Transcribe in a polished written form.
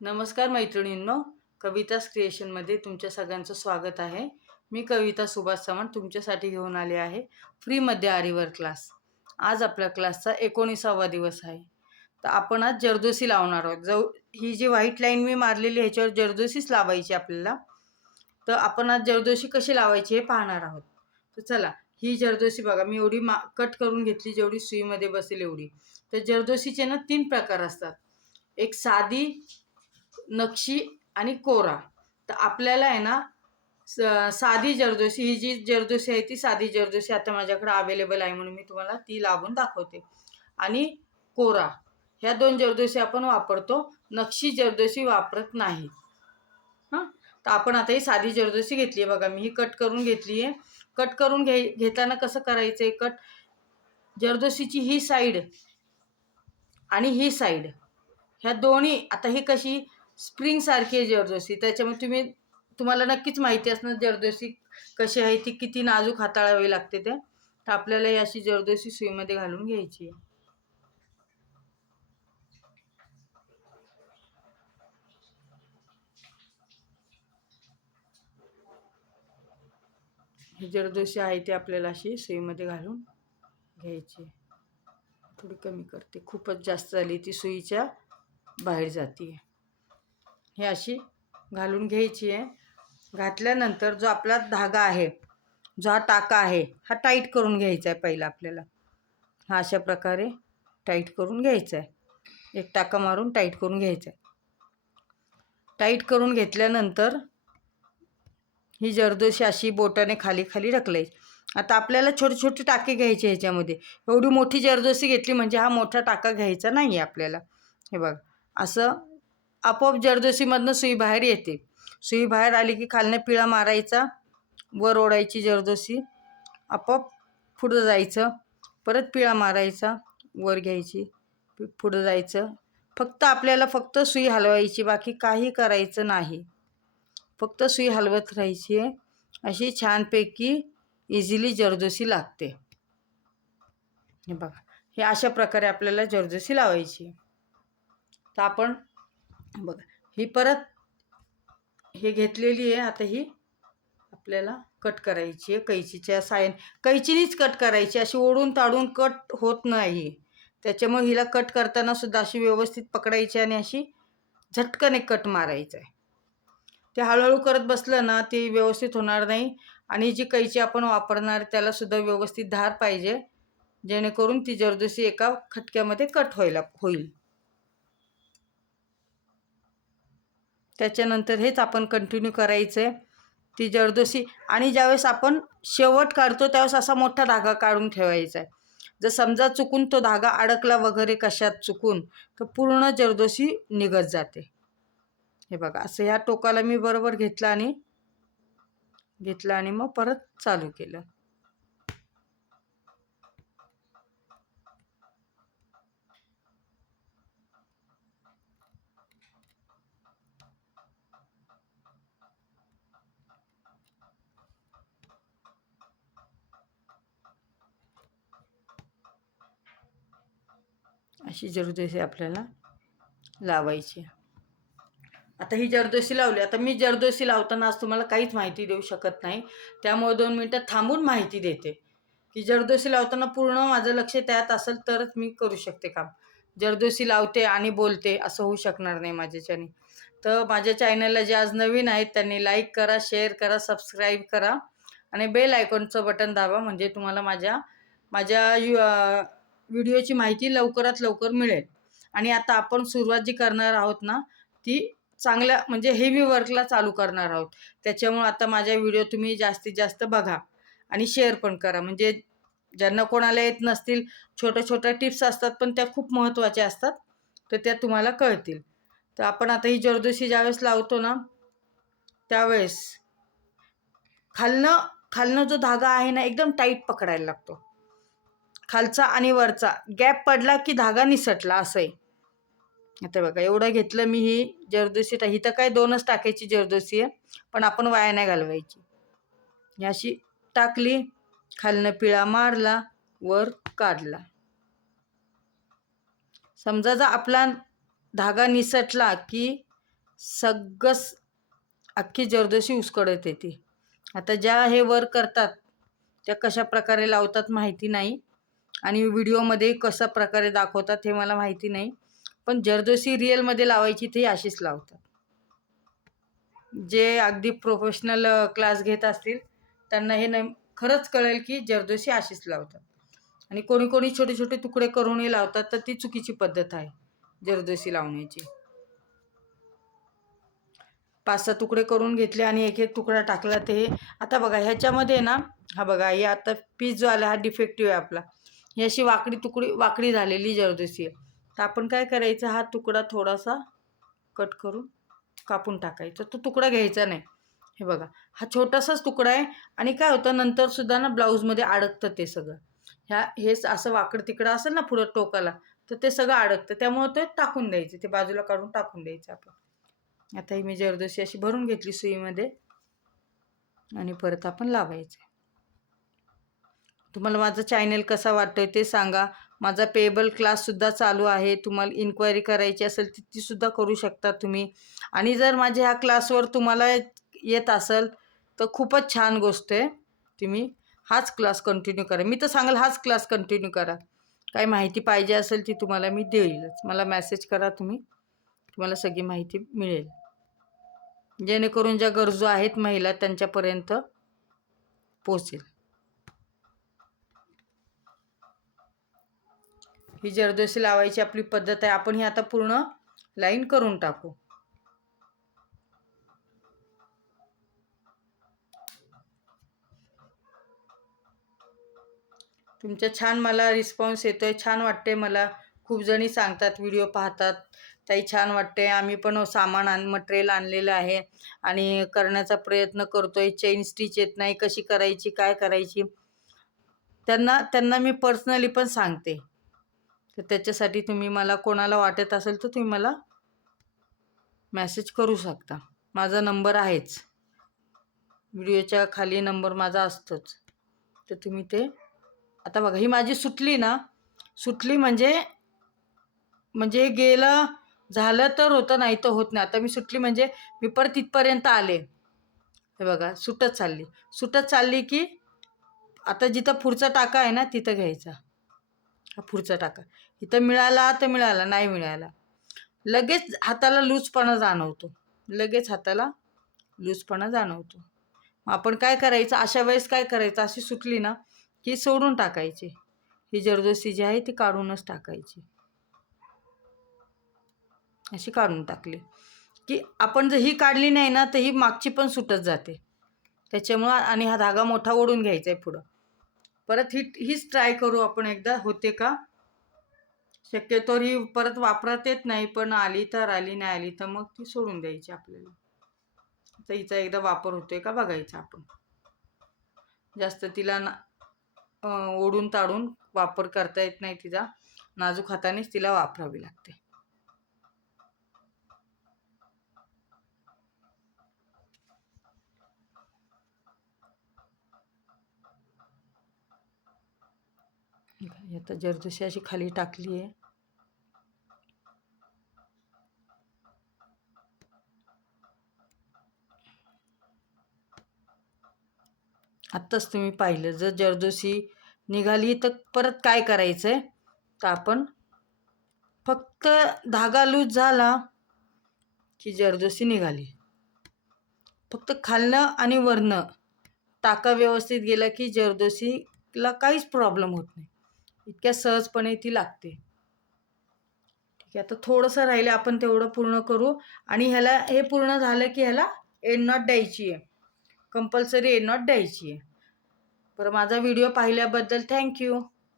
नमस्कार मैत्रिणींनो, कवितास क्रिएशनमध्ये तुमच्या सगळ्यांचं स्वागत आहे. मी कविता सुभाष चव्हाण तुमच्यासाठी घेऊन आले आहे फ्रीमध्ये आरीवर क्लास. आज आपल्या क्लासचा 19वा दिवस आहे. तर आपण आज जरदोसी लावणार आहोत. ही जी व्हाईट लाईन मी मारलेली ह्याच्यावर जरदोसीच लावायची आपल्याला. तर आपण आज जरदोसी कशी लावायची हे पाहणार आहोत. तर चला, ही जरदोसी बघा, मी एवढी कट करून घेतली जेवढी सुईमध्ये बसेल एवढी. तर जरदोसीचे ना 3 प्रकार असतात. एक साधी, नक्षी आणि कोरा. तर आपल्याला आहे ना साधी जरदोसी, ही जी जरदोसी आहे ती साधी जरदोसी आता माझ्याकडे अवेलेबल आहे म्हणून मी तुम्हाला ती लावून दाखवते. आणि कोरा, ह्या 2 जरदोसी आपण वापरतो, नक्षी जरदोसी वापरत नाही. हां, तर आपण आता ही साधी जरदोसी घेतली आहे बघा, मी ही कट करून घेतली आहे. कट करून घेताना कसं करायचं आहे कट, जरदोसीची ही साईड आणि ही साईड, ह्या दोन्ही, आता ही कशी स्प्रिंग सारखी आहे जरदोसी, त्याच्यामुळे तुम्हाला नक्कीच माहिती असणार जरदोसी कशी आहे, ती किती नाजूक हाताळावी लागते ते. तर आपल्याला ही अशी जरदोसी सुईमध्ये घालून घ्यायची आहे. ही जरदोसी आहे ती आपल्याला अशी सुईमध्ये घालून घ्यायची. थोडी कमी करते, खूपच जास्त झाली ती सुईच्या बाहेर जाते. हे अशी घालून घ्यायची आहे. घातल्यानंतर जो आपला धागा आहे, जो हा टाका आहे, हा टाईट करून घ्यायचा आहे पहिला आपल्याला. हा अशा प्रकारे टाईट करून घ्यायचा आहे. एक टाका मारून टाईट करून घ्यायचा आहे. टाईट करून घेतल्यानंतर ही जरदोशी अशी बोटाने खाली खाली ढकलायची. आता आपल्याला छोटे छोटे टाके घ्यायचे ह्याच्यामध्ये. एवढी मोठी जरदोसी घेतली म्हणजे हा मोठा टाका घ्यायचा नाही आपल्याला. हे बघ, असं आपोआप जरदोसीमधनं सुई बाहेर येते. सुई बाहेर आली की खालनं पिळा मारायचा, वर ओढायची जरदोसी, आपोआप पुढं जायचं, परत पिळा मारायचा, वर घ्यायची, पुढं जायचं. फक्त सुई हलवायची, बाकी काही करायचं नाही. फक्त सुई हलवत राहायची आहे. अशी छानपैकी इझिली जरदोसी लागते. हे बघा, हे अशा प्रकारे आपल्याला जरदोसी लावायची. तर आपण बघा, ही परत हे घेतलेली आहे. आता ही आपल्याला कट करायची आहे कैचीच्या साहाय्याने. कैचीनीच कट करायची, अशी ओढून ताडून कट होत नाही. त्याच्यामुळे हिला कट करताना सुद्धा अशी व्यवस्थित पकडायची आणि अशी झटकन एक कट मारायचा आहे. ते हळूहळू करत बसलं ना ते व्यवस्थित होणार नाही. आणि जी कैची आपण वापरणार त्याला सुद्धा व्यवस्थित धार पाहिजे, जेणेकरून ती जरदोसी एका खटक्यामध्ये कट होईल. त्याच्यानंतर हेच आपण कंटिन्यू करायचं आहे ती जरदोसी. आणि ज्यावेळेस आपण शेवट काढतो त्यावेळेस असा मोठा धागा काढून ठेवायचा आहे. जर समजा चुकून तो धागा अडकला वगैरे कशात चुकून, तर पूर्ण जरदोसी निघत जाते. हे बघा, असं ह्या टोकाला मी बरोबर घेतलं आणि मग परत चालू केलं. अशी जरदोसी आपल्याला लावायची. आता ही जरदोसी लावली. आता मी जरदोसी लावताना आज तुम्हाला काहीच माहिती देऊ शकत नाही, त्यामुळे 2 मिनटं थांबून माहिती देते. की जरदोसी लावताना पूर्ण माझं लक्ष त्यात असेल तरच मी करू शकते काम. जरदोसी लावते आणि बोलते असं होऊ शकणार नाही माझ्याच्याने. तर माझ्या चॅनलला जे आज नवीन आहेत त्यांनी लाईक करा, शेअर करा, सबस्क्राईब करा आणि बेल आयकॉनचं बटन दाबा, म्हणजे तुम्हाला माझ्या व्हिडिओची माहिती लवकरात लवकर मिळेल. आणि आता आपण सुरुवात जी करणार आहोत ना, ती चांगल्या म्हणजे हेवी वर्कला चालू करणार आहोत. त्याच्यामुळे आता माझ्या व्हिडिओ तुम्ही जास्तीत जास्त बघा आणि शेअर पण करा, म्हणजे ज्यांना कोणाला येत नसतील, छोट्या छोट्या टिप्स असतात पण त्या खूप महत्त्वाच्या असतात, तर त्या तुम्हाला कळतील. तर आपण आता ही जरदोसी ज्यावेळेस लावतो ना त्यावेळेस खालनं जो धागा आहे ना एकदम टाईट पकडायला लागतो. खालचा आणि वरचा गॅप पडला की धागा निसटला, असं आहे. आता बघा, एवढं घेतलं मी ही जरदोसी. ही तर काय 2च टाकायची जरदोसी आहे, पण आपण वाया नाही घालवायची. ही अशी टाकली, खालनं पिळा मारला, वर काढला. समजा जर आपला धागा निसटला की सगळंच अख्खी जरदोशी उसकडत येते. आता ज्या हे वर्क करतात त्या कशा प्रकारे लावतात माहिती नाही आणि व्हिडिओमध्ये कशा प्रकारे दाखवतात हे मला माहिती नाही, पण जरदोशी रिअलमध्ये लावायची ते अशीच लावतात. जे अगदी प्रोफेशनल क्लास घेत असतील त्यांना हे खरंच कळेल की जरदोशी अशीच लावतात. आणि कोणी कोणी छोटे छोटे तुकडे करूनही लावतात, तर ती चुकीची पद्धत आहे जरदोशी लावण्याची. 5-6 तुकडे करून घेतले आणि एक एक तुकडा टाकला. ते आता बघा ह्याच्यामध्ये ना, हा बघा हे आता पीस जो आला हा डिफेक्टिव्ह आहे आपला. ही अशी वाकडी झालेली जरदोशी आहे. तर आपण काय करायचं, हा तुकडा थोडासा कट करून कापून टाकायचा. तो तुकडा घ्यायचा नाही. हे बघा हा छोटासाच तुकडा आहे आणि काय होतं नंतर सुद्धा ना ब्लाऊजमध्ये अडकतं ते सगळं. हे असं वाकड तिकडं असेल ना पुढं टोकाला, तर ते सगळं अडकतं. त्यामुळे ते टाकून द्यायचे, ते बाजूला काढून टाकून द्यायचं आपण. आता ही मी जरदोशी अशी भरून घेतली सुईमध्ये आणि परत आपण लावायचं. तुम्हाला माझा चॅनल कसा वाटतोय ते सांगा. माझा पेएबल क्लाससुद्धा चालू आहे. तुम्हाला इन्क्वायरी करायची असेल तर तीसुद्धा करू शकता तुम्ही. आणि जर माझ्या ह्या क्लासवर तुम्हाला येत असेल तर खूपच छान गोष्ट आहे. तुम्ही हाच क्लास कंटिन्यू करा. मी तर सांगाल हाच क्लास कंटिन्यू करा. काही माहिती पाहिजे असेल ती तुम्हाला मी देईलच. मला मेसेज करा तुम्ही, तुम्हाला सगळी माहिती मिळेल. जेणेकरून ज्या गरजू आहेत महिला त्यांच्यापर्यंत पोचेल. ही जरदोशी लावायची आपली पद्धत आहे. आपण ही आता पूर्ण लाईन करून टाकू. तुमच्या छान मला रिस्पॉन्स येतोय, छान वाटते मला. खूप जणी सांगतात, व्हिडिओ पाहतात, ताई छान वाटते, आम्ही पण सामान मटेरियल आणलेलं आहे आणि करण्याचा प्रयत्न करतोय, चेन स्टिच येत नाही, कशी करायची, काय करायची. त्यांना मी पर्सनली पण सांगते. तर त्याच्यासाठी तुम्ही मला, कोणाला वाटत असेल तर तुम्ही मला मेसेज करू शकता. माझा नंबर आहेच, व्हिडिओच्या खाली नंबर माझा असतोच. तर तुम्ही ते, आता बघा ही माझी सुटली ना, सुटली म्हणजे गेलं झालं तर होतं, नाही तर होत नाही. आता मी सुटली म्हणजे मी परत इथपर्यंत आले. हे बघा सुटत चालली की आता जिथं पुढचा टाका आहे ना तिथं घ्यायचा. हा पुढचा टाका इथं मिळाला तर मिळाला, नाही मिळाला लगेच हाताला लूजपणा जाणवतो. मग आपण काय करायचं अशा वेळेस, काय करायचं, अशी सुटली ना की सोडून टाकायची. ही जरदोशी जी आहे ती काढूनच टाकायची. अशी काढून टाकली की आपण जर ही काढली नाही ना तर ही मागची पण सुटत जाते. त्याच्यामुळं आणि हा धागा मोठा ओढून घ्यायचा आहे पुढं. परत हीच ट्राय करू आपण एकदा, होते का. शक्यतो ही परत वापरात येत नाही, पण आली तर आली, नाही आली तर मग ती सोडून द्यायची आपल्याला. तर हिचा एकदा वापर होतोय का बघायचा आपण. जास्त तिला ओढून ताडून वापर करता येत नाही तिचा, नाजूक हातानेच तिला वापरावी लागते. आता जरदोशी अशी खाली टाकली आहे. आत्ताच तुम्ही पाहिलं, जर जरदोशी निघाली तर परत काय करायचं आहे, तर आपण फक्त धागा लूज झाला की जरदोशी निघाली. फक्त खालनं आणि वरनं टाका व्यवस्थित गेला की जरदोशीला काहीच प्रॉब्लेम होत नाही. इतक्या सहजपणे ती लागते. ठीक आहे, आता थोडंसं राहिलं, आपण तेवढं पूर्ण करू. आणि ह्याला हे पूर्ण झालं की ह्याला एंड नॉट द्यायची आहे, कंपल्सरी एंड नॉट द्यायची आहे. बरं, माझा व्हिडिओ पाहिल्याबद्दल थँक्यू.